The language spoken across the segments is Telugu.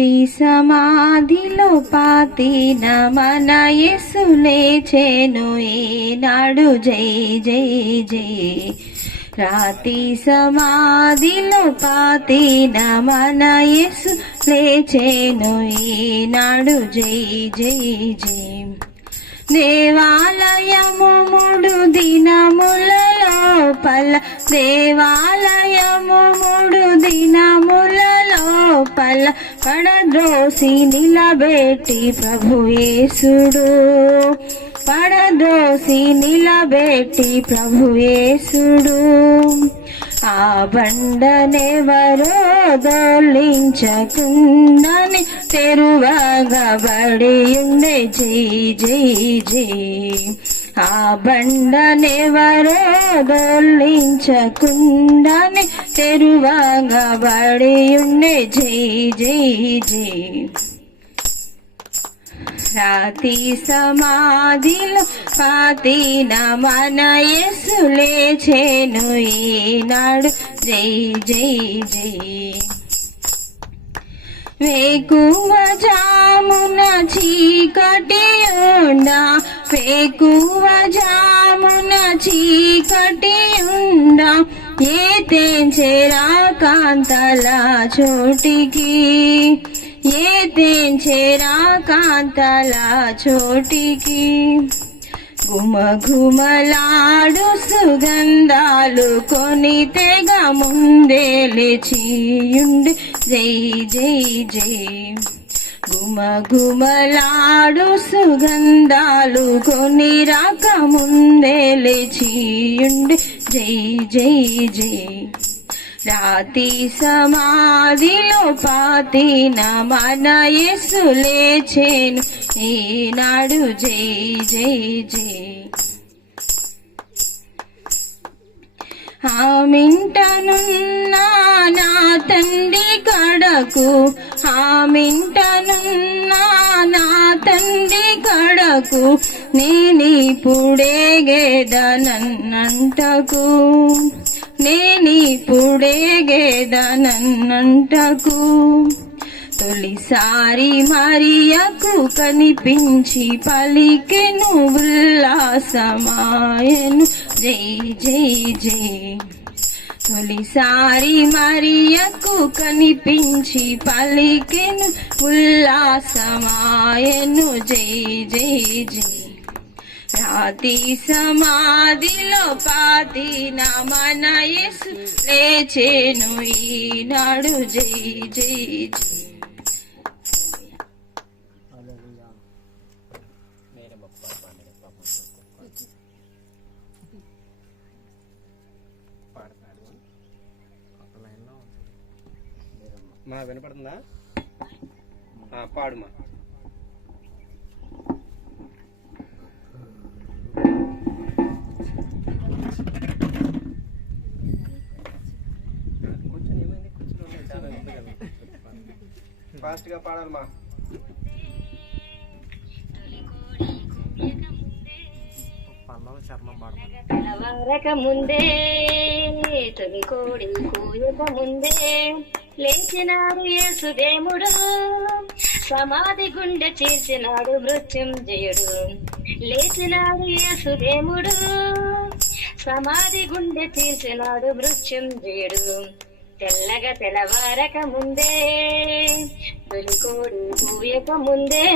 రాతి సమాధిలో పాతిన మన యేసు లేచెను ఈనాడు జై జై జై. రాతి సమాధిలో పాతిన మన యేసు లేచెను ఈనాడు జై జై జై. దేవాలయము 3 దినముల లోపల, దేవాలయము 3 దినముల లోపల పడద్రోసి నిలబెట్టి ప్రభు యేసుడు, పడద్రోసి నిలబెట్టి ప్రభు యేసుడు. ఆ బండనెవరో దొర్లించకుండానే తెరువగబడి ఉండే జై జై జై. ఆ బండనెవరో దొర్లించకుండానే తెరువగబడి ఉండే జై జై జై. రాతి సమాధిలో పాతిన మన యేసు లేచెను ఈనాడు జై జై జై. వేకువ జామున చీకటి ఉండా, వేకువ జామున చీకటి ఉండా ఏ తెంచెరా కాంతల చోటికి, ఏ తెంచెరా కాంతల చోటికి. గుమగుమలాడు సుగంధాలు కొని తెగ ముందే లేచియుండే జై జై జై. గుమగుమలాడు సుగంధాలు కొని రాక ముందే లేచియుండే జై జై జై. రాతి సమాధిలో పాతిన మన యేసు లేచెను ఈనాడు జై జై జై. ఆమింటనున్నా నా తండ్రి కడకు, ఆమింటనున్నా నా తండ్రి కడకు నేనిప్పుడేగేదనంటకు, నేనిప్పుడేగేదనంటకు. తొలిసారి మరియకు కనిపించి పలికెను ఉల్లాసమాయను జై జై జై. తొలిసారి మరియకు కనిపించి పలికెను ఉల్లాసమాయను జై జై జై. రాతి సమాధిలో పాతిన మన యేసు లేచెను ఈనాడు జై జై జై. మా వినపడుతుందా? పాడుమా. ఫాస్ట్ గా పాడాలమ్మా. తెల్లవారక ముందే తొలి కోడి కూయక ముందే లేచినాడు యేసుదేవుడు, సమాధి గుండె చీల్చినాడు మృత్యుంజయుడు. లేచినాడు యేసుదేవుడు, సమాధి గుండె చీల్చినాడు మృత్యుంజయుడు. తెల్లగా తెల్లవారక ముందే తొలి కోడి కూయక ముందే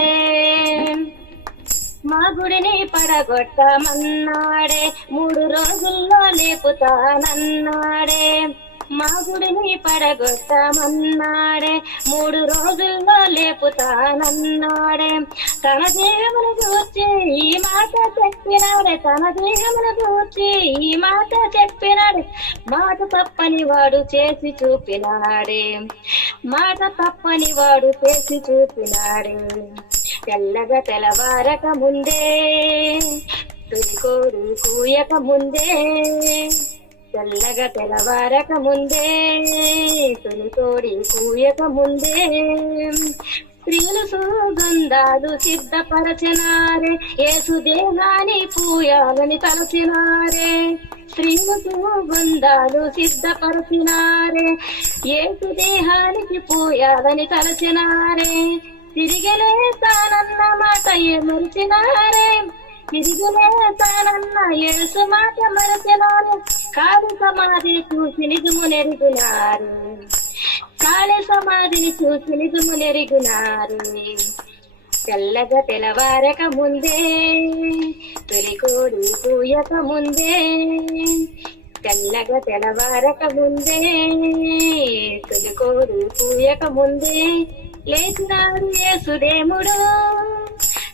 మా గుడిని పడగొట్టమన్నాడే, 3 రోజుల్లో లేపుతానన్నాడే. మా గుడిని పడగొట్టమన్నాడే, 3 రోజుల్లో లేపుతానన్నాడే. తన దేహమును చూచి ఈ మాట చెప్పినాడే, తన దేహమును చూచి ఈ మాట చెప్పినాడే. మాట తప్పని వాడు చేసి చూపినాడే, మాట తప్పని వాడు చేసి చూపినాడే. తెల్లగా తెల్లవారక ముందే తొలి కోడి కూయక ముందే, తెల్లగా తెల్లవారక ముందే తొలి కోడి కూయక ముందే స్త్రీలు సుగంధాలు సిద్ధపరచినారే, యేసు దేహాన్ని పూయాలని తలచినారే. స్త్రీలు సుగంధాలు సిద్ధపరచినారే, యేసు దేహానికి పూయాలని తలచినారే. తిరిగిలేస్తానన్న మాట మరిచినారే, తిరిగిలేస్తానన్న యేసు మాట మరిచినారే. కాదు సమాధి చూసి నిజము నెరుగునారు, కాళీ సమాధిని చూసి నిజము నెరుగునారు. తెల్లగా తెలవారక ముందే, తొలికోడి పూయక ముందే, తెల్లగా తెలవారక ముందే, తొలికోడి పూయక ముందే లేచినాడు యేసుదేవుడు.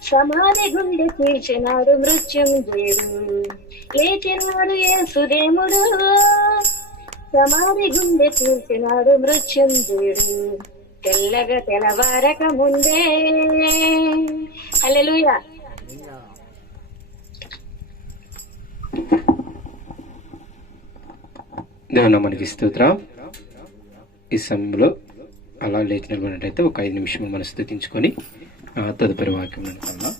సమాధి గుండె తీర్చినాడు మృత్యుంజయుడు. లేచినాడు యేసుదేవుడు, సమాధి గుండె తీర్చినాడు మృత్యుంజయుడు. తెల్లగా తెలవారక ముందే. హల్లెలూయా. దేవునామానికి స్తోత్రం. ఈ సమయంలో అలా లేచినటువంటిఅయితే ఒక 5 నిమిషములు మనం స్తుతించుకొని తదుపరి వాక్యం కన్నా